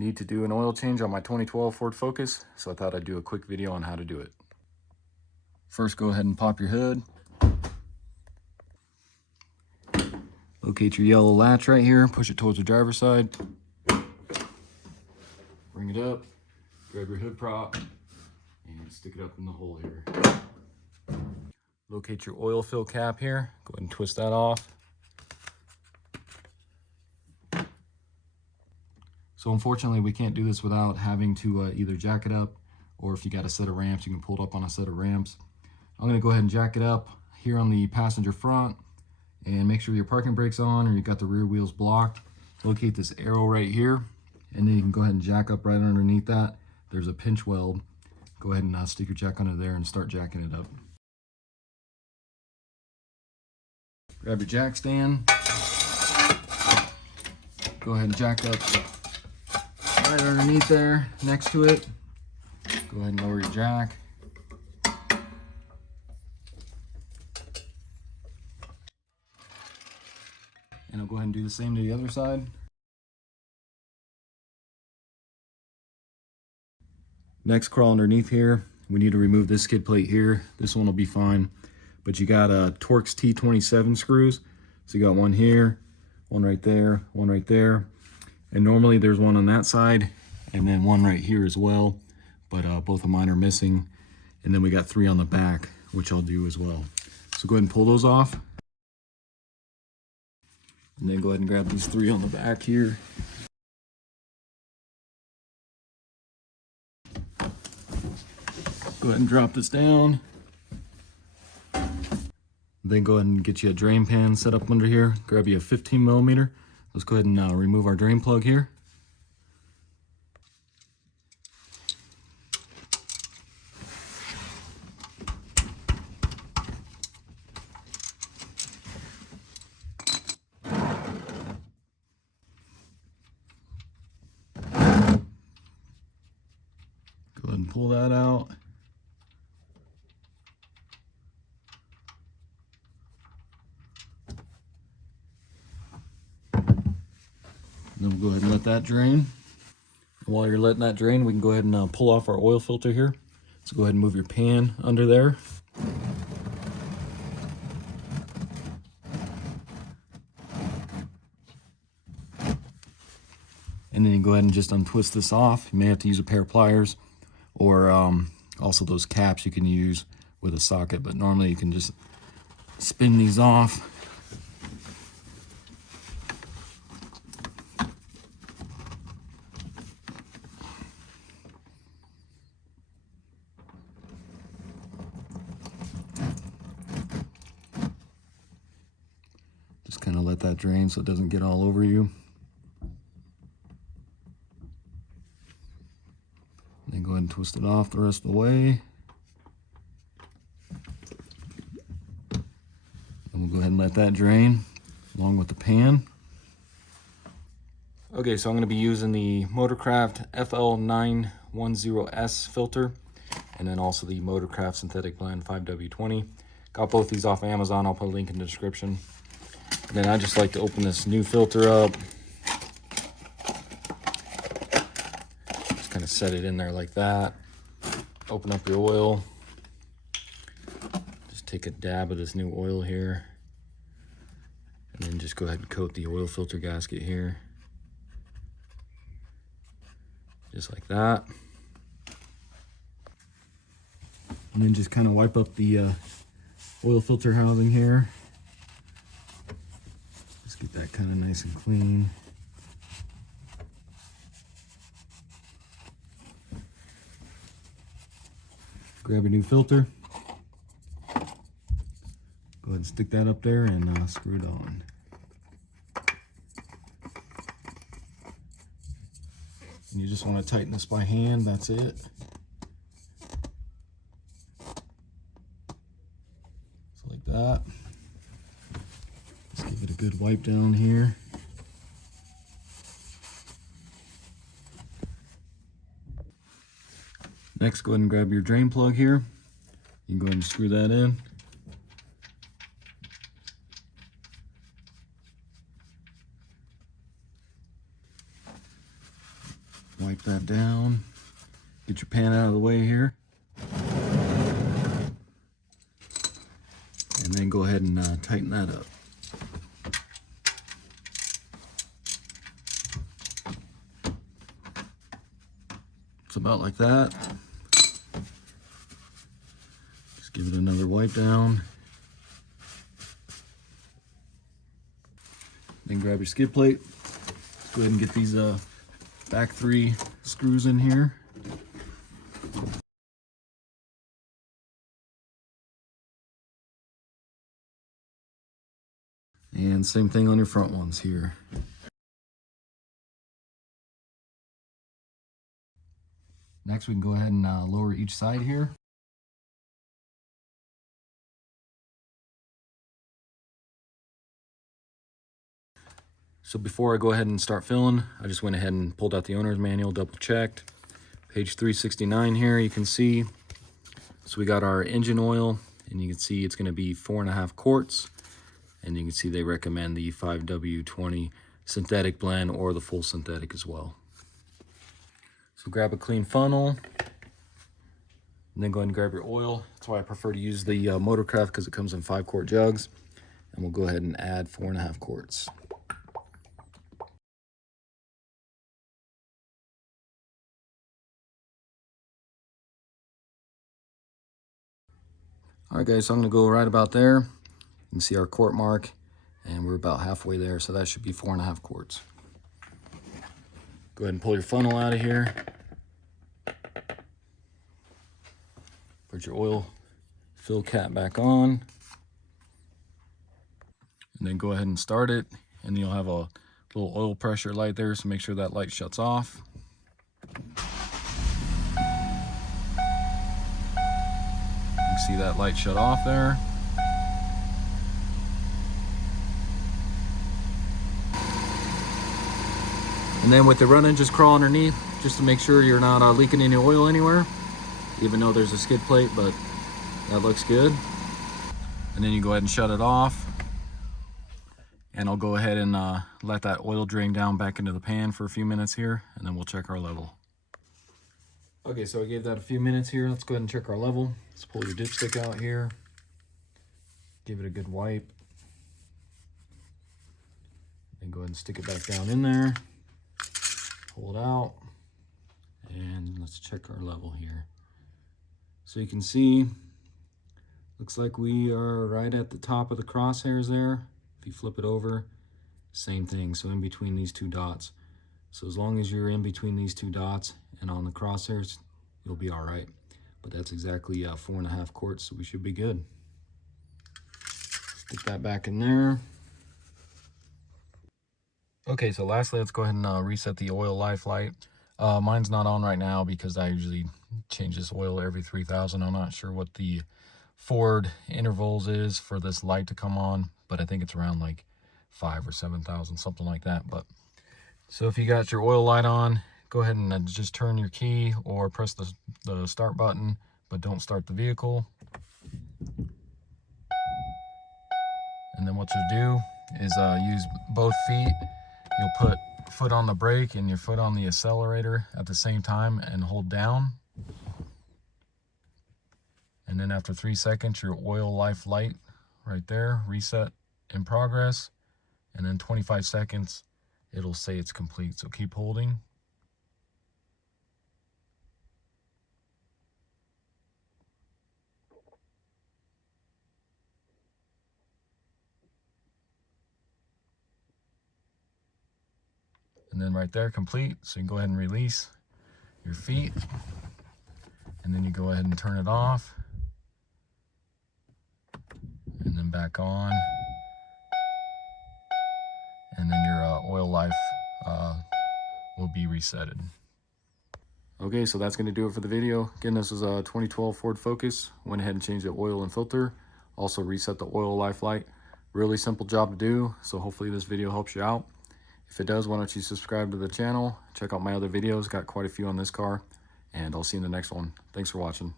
need to do an oil change on my 2012 Ford Focus, so I thought I'd do a quick video on how to do it. First, go ahead and pop your hood. Locate your yellow latch right here, push it towards the driver's side. Bring it up, grab your hood prop, and stick it up in the hole here. Locate your oil fill cap here, go ahead and twist that off. So unfortunately, we can't do this without having to either jack it up, or if you got a set of ramps, you can pull it up on a set of ramps. I'm gonna go ahead and jack it up here on the passenger front, and make sure your parking brake's on or you got the rear wheels blocked. Locate this arrow right here, and then you can go ahead and jack up right underneath that. There's a pinch weld. Go ahead and stick your jack under there and start jacking it up. Grab your jack stand. Go ahead and jack up right underneath there, next to it. Go ahead and lower your jack. And I'll go ahead and do the same to the other side. Next, crawl underneath here. We need to remove this skid plate here. This one will be fine. But you got Torx T27 screws. So you got one here, one right there, one right there. And normally there's one on that side and then one right here as well. But both of mine are missing. And then we got 3 on the back, which I'll do as well. So go ahead and pull those off. And then go ahead and grab these 3 on the back here. Go ahead and drop this down. Then go ahead and get you a drain pan set up under here. Grab you a 15 millimeter. Let's go ahead and remove our drain plug here. Go ahead and pull that out. Then we'll go ahead and let that drain. And while you're letting that drain, we can go ahead and pull off our oil filter here. So go ahead and move your pan under there. And then you go ahead and just untwist this off. You may have to use a pair of pliers, or also those caps you can use with a socket, but normally you can just spin these off. Just kind of let that drain so it doesn't get all over you. Then go ahead and twist it off the rest of the way. And we'll go ahead and let that drain along with the pan. Okay, so I'm going to be using the Motorcraft FL910S filter, and then also the Motorcraft Synthetic Blend 5W20. Got both these off Amazon. I'll put a link in the description. And then I just like to open this new filter up. Just kind of set it in there like that. Open up your oil. Just take a dab of this new oil here. And then just go ahead and coat the oil filter gasket here. Just like that. And then just kind of wipe up the oil filter housing here. Just get that kind of nice and clean. Grab a new filter. Go ahead and stick that up there and screw it on. And you just want to tighten this by hand, that's it. So like that. Let's give it a good wipe down here. Next, go ahead and grab your drain plug here. You can go ahead and screw that in. wipe that down. Get your pan out of the way here. And then go ahead and tighten that up. It's about like that. Just give it another wipe down. Then grab your skid plate. Let's go ahead and get these back 3 screws in here. And same thing on your front ones here. Next, we can go ahead and lower each side here. So before I go ahead and start filling, I just went ahead and pulled out the owner's manual, double checked. Page 369 here, you can see. So we got our engine oil, and you can see it's gonna be 4.5 quarts. And you can see they recommend the 5W20 synthetic blend or the full synthetic as well. So grab a clean funnel, and then go ahead and grab your oil. That's why I prefer to use the Motorcraft, because it comes in 5-quart jugs. And we'll go ahead and add 4.5 quarts. All right, guys, so I'm gonna go right about there. You can see our quart mark, and we're about halfway there, so that should be 4.5 quarts. Go ahead and pull your funnel out of here. Put your oil fill cap back on. And then go ahead and start it, and you'll have a little oil pressure light there, so make sure that light shuts off. You can see that light shut off there. And then with the running, just crawl underneath just to make sure you're not leaking any oil anywhere, even though there's a skid plate, but that looks good. And then you go ahead and shut it off. And I'll go ahead and let that oil drain down back into the pan for a few minutes here, and then we'll check our level. Okay, so I gave that a few minutes here. Let's go ahead and check our level. Let's pull your dipstick out here. Give it a good wipe. Then go ahead and stick it back down in there. Pull it out, and let's check our level here. So you can see, looks like we are right at the top of the crosshairs there. If you flip it over, same thing, so in between these 2 dots. So as long as you're in between these 2 dots and on the crosshairs, you'll be all right. But that's exactly 4.5 quarts, so we should be good. Stick that back in there. Okay, so lastly, let's go ahead and reset the oil life light. Mine's not on right now because I usually change this oil every 3,000. I'm not sure what the Ford intervals is for this light to come on, but I think it's around like 5 or 7,000, something like that. But so if you got your oil light on, go ahead and just turn your key or press the start button, but don't start the vehicle. And then what you'll do is use both feet. You'll put foot on the brake and your foot on the accelerator at the same time and hold down. And then after 3 seconds, your oil life light right there, reset in progress. And then 25 seconds, it'll say it's complete. So keep holding. And then right there, complete. So you can go ahead and release your feet. And then you go ahead and turn it off. And then back on. And then your oil life will be resetted. Okay, so that's going to do it for the video. Again, this is a 2012 Ford Focus. Went ahead and changed the oil and filter. Also reset the oil life light. Really simple job to do. So hopefully this video helps you out. If it does, why don't you subscribe to the channel, check out my other videos, got quite a few on this car, and I'll see you in the next one. Thanks for watching.